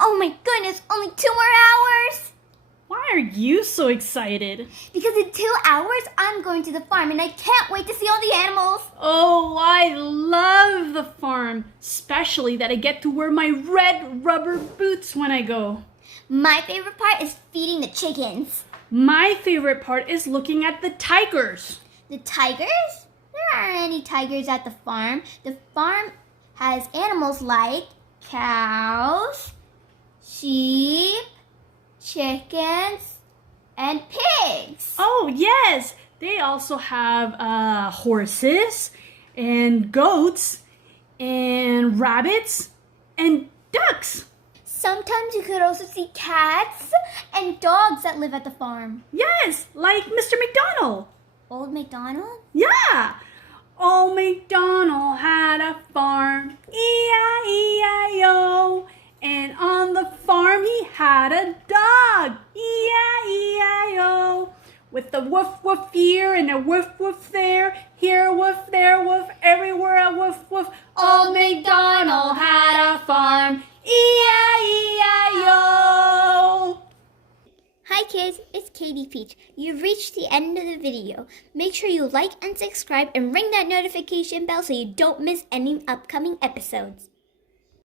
Oh my goodness, only 2 more hours! Why are you so excited? Because in 2 hours, I'm going to the farm and I can't wait to see all the animals. Oh, I love the farm, especially that I get to wear my red rubber boots when I go. My favorite part is feeding the chickens. My favorite part is looking at the tigers. The tigers? There aren't any tigers at the farm. The farm has animals like cows, sheep, chickens, and pigs. Oh, yes. They also have horses and goats and rabbits and ducks. Sometimes you could also see cats and dogs that live at the farm. Yes, like Mr. McDonald. Old MacDonald? Yeah. Old MacDonald had a farm, E-I-E-I-O. And on the farm he had a dog, E-I-E-I-O. With a woof woof here and a woof woof there, here a woof, there a woof, everywhere a woof woof. Old MacDonald had a farm, E-I-E-I-O. Hi kids, it's Katie Peach. You've reached the end of the video. Make sure you like and subscribe and ring that notification bell so you don't miss any upcoming episodes.